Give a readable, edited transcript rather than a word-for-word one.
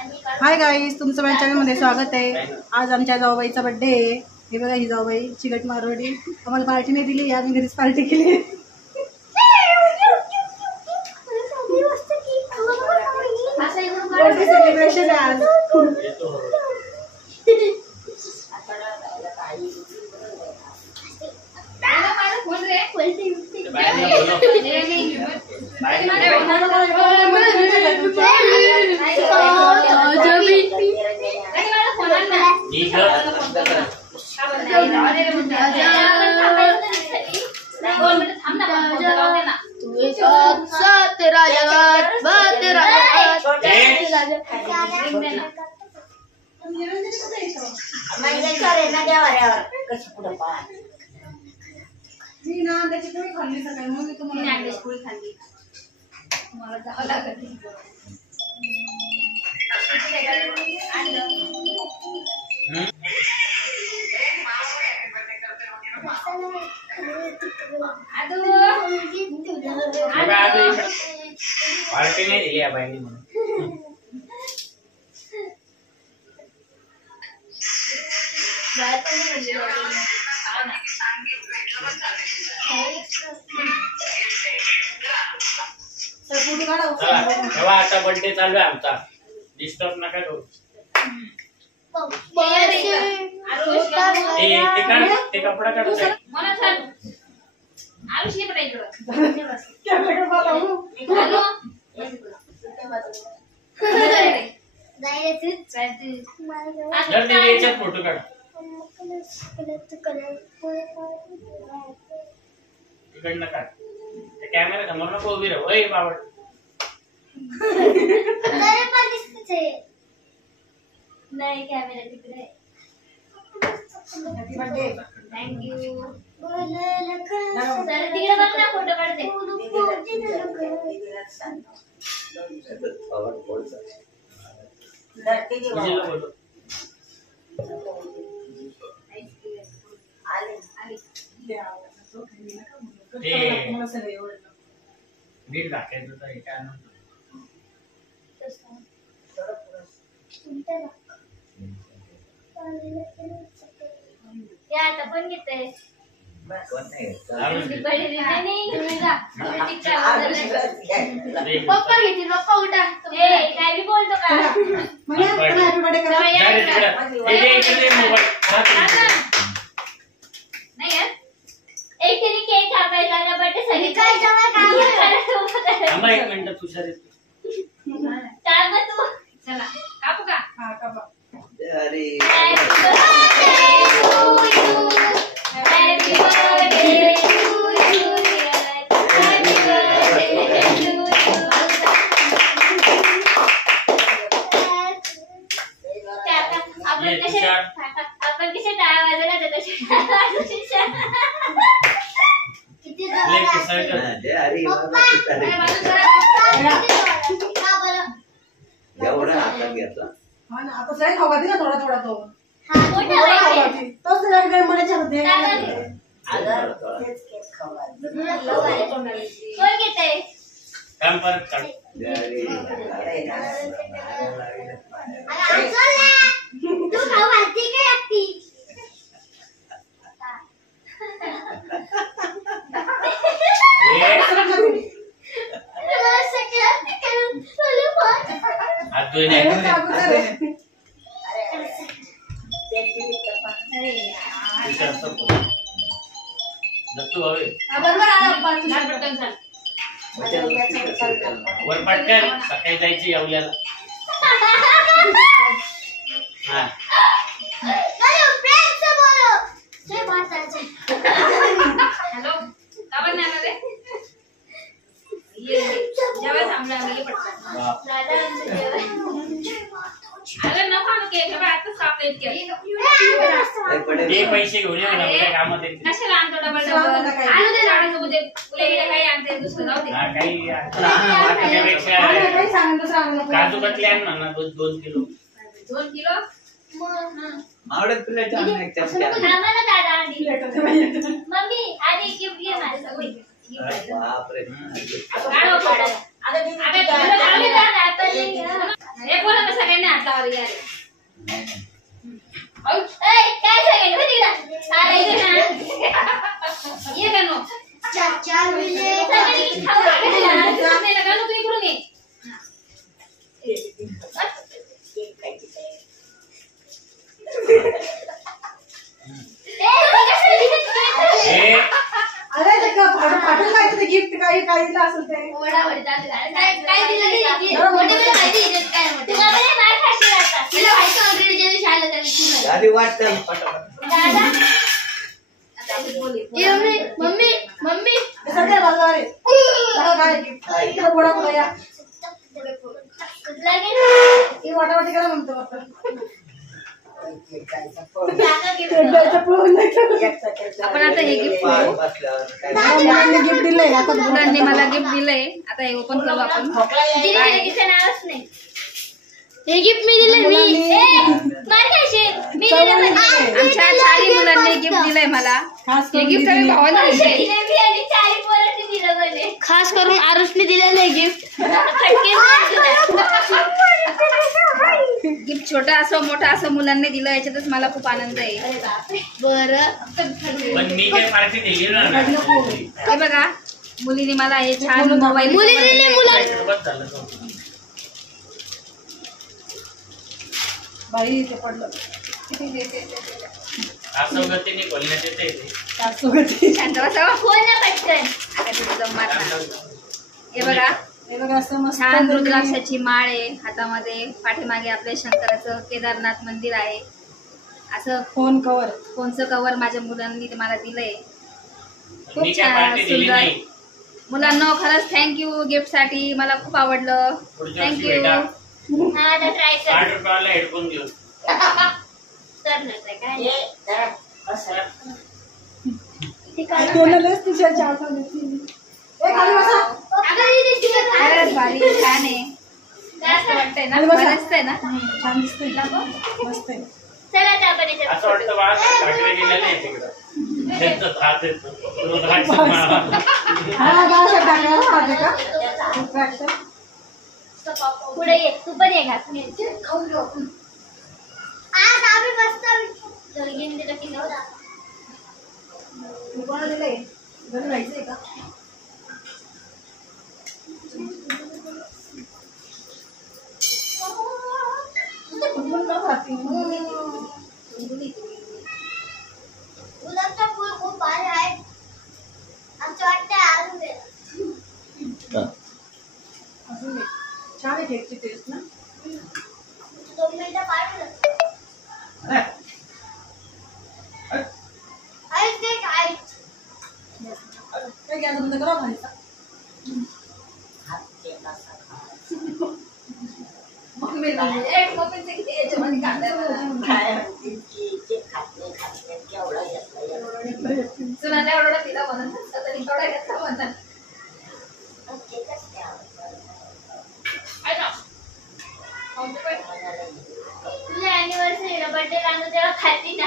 Hi guys, तुमचं माझ्या चॅनलमध्ये स्वागत आहे। आज आमच्या जाऊबाईचा बर्थडे आहे। हे बघा, ही जाऊबाई चिकट मारवाडी आम्हाला पार्टी नाही दिली, आम्ही घरीच पार्टी केली। बर्थडे सेलिब्रेशन आहे आज। मी ना त्याची पोळी खाल्ली सकाळी, मग तुम्हाला अंड्याची पोळी खाल्ली। तुम्हाला जावं लागत पार्टी नाही दिली या बाईने म्हणून। तेव्हा आता बर्थडे चालू आहे आमचा, डिस्टर्ब नका करू। ते कपडा काढ फोटो काढ। इकडनं काढ, कॅमेरा समोर नको उभी राहू। ओय बाबा नाही, कॅमेरा तिकडे। थँक्यू सर, तिकडे बघ ना, फोटो काढते। मीठ टाकायचं तर हे काय आता पण घेते पप्पा घेतील। पप्पा उठा, काय बी बोलतो का? नाही यार, एक तरी केक कापायचा आणि बर्थडे एक मिनिट तुषार चाल मग तू, चला कापू का? हा कापा। आपण कसे टाळ्या वाजवल्या एवढा हातात घेतला। हा ना, आता सगळं खाऊ घातली ना थोडा थोडा तो। तोच लागले मला चढते। कोण घेते? काम परत काढ। तू खाऊ घालती का एकटी? वर पटकन सकाळी जायची येवल्याला। हॅलो, काबर नाही आला रे? जेव्हा थांबला आम्ही पटकन अरे नको आणू केक, आता साफ येत पैसे घेऊन ये कामात। कशाला आणतो डबल डबल? आणू दे झाडासोबत फुले काही आणते दुसरं, जाऊ दे। काजू कतले आण म्हणा 2 किलो। 2 किलो आवडत प्लेट आणून एक चमचा। आम्हाला दादा आधी मम्मी आधी गिफ्ट घे माझ्यासाठी। बापरे, काढो काढा। आता तुला लावले दादा आपण हे बोला सगळ्यांना। तोंडावर यार. नाही, नाही. काय सांगेल हो तिकडं? आला इकडं ना. ये का नो? सगळी खाऊ घालायला का नो तू इकडून ये. ए, अरे ते का पाठवून काय ते गिफ्ट काही काही दिलं असेल ते वडावडी चालू झालं. काय दिलं ते? मोठे मोठे माहिती आहे काय म्हणते. तुला बरे मार खाशील आता. तिला माहिती ऑलरेडी ज्या दिवशी आलं त्या दिवशी. गाडी वाटतं पटापट. दादा ये मम्मी मम्मी हे सगळे बाजूला रे बघा काय गिफ्ट इकडे पुढे पुढे या ही वाटावाटी करा म्हणतो आपण आता हे गिफ्ट पार बसल्यावर काय मुलांनी गिफ्ट दिलंय आता मुलांनी मला गिफ्ट दिलंय. आता हे ओपन करू आपण. नावच नाही. हे गिफ्ट मी दिलं मी मार खाशील मी दिलं आमच्या चारी मुलांनी गिफ्ट दिलंय मला. खास हे करून गिफ्ट आम्ही भावाला दिलंय. जिलेबी आणि चारी पोरांनी दिलं म्हणे. खास करून आरुषने दिलेलं आहे गिफ्ट. गिफ्ट छोटा असो मोठा असो मुलांनी दिलं याच्यातच मला खूप आनंद आहे. बरं पण मी काही पार्टी दिली ना. हे बघा मुलीने मला हे छान मोबाईल मुलीने बस झालं तो. बाई ते पडलं असं गतीने बोलण्यात येते. सासू गती शांत बसावं. कोण ना पटकन आता तिथे जम मारणार. हे बघा हे बघा असं मस्त छान रुद्राक्षाची माळ आहे हातामध्ये. पाठीमागे आपले शंकराचं केदारनाथ मंदिर आहे. असं फोन कवर फोनचं कव्हर माझ्या मुलांनी मला दिलंय. खूप मी काय छान पार्टी दिली सुंदर. नाही. मुलांना खरंच थँक्यू गिफ्ट साठी. मला खूप आवडलं. पुढच्या वर्षी थँक्यू. भेटा. हा आता ट्राय कर 60 रुपयाला हेडफोन घेऊ. तर नसतं काय कोणालाच तुझ्या चार ए खाली बसा अगं इथे शिकत आहे. खरंच भारी छान आहे. असं वाटतंय ना खाली बसा. बरंच आहे ना. छान दिसतंय मस्त आहे चला आता आपण याच्यात असं वाटतं बाळा साखरे दिलेलं आहे तिकडं. त्यांचं हात येतो. रुद्राक्ष माळा. हा का असं टाकायला पाहिजे का रुद्राक्ष पुढे ये तू पण ये घात खाऊन घेऊ आपण. आज आम्ही मस्त घेऊन दिलं की नव्हता. कोणाला दिलंय घरी जायचंय का फुटबॉल का खाती गुलाबचा फूल खूप भारी आहे. आमचं वाटतं अजून दे. अजून एक. छान आहे केकची टेस्ट ना 2 मिनिटं पाहिजे. आईच दे काय काय गॅस बंद करा खायचा मम्मी एक मोबाईल किती याच्यात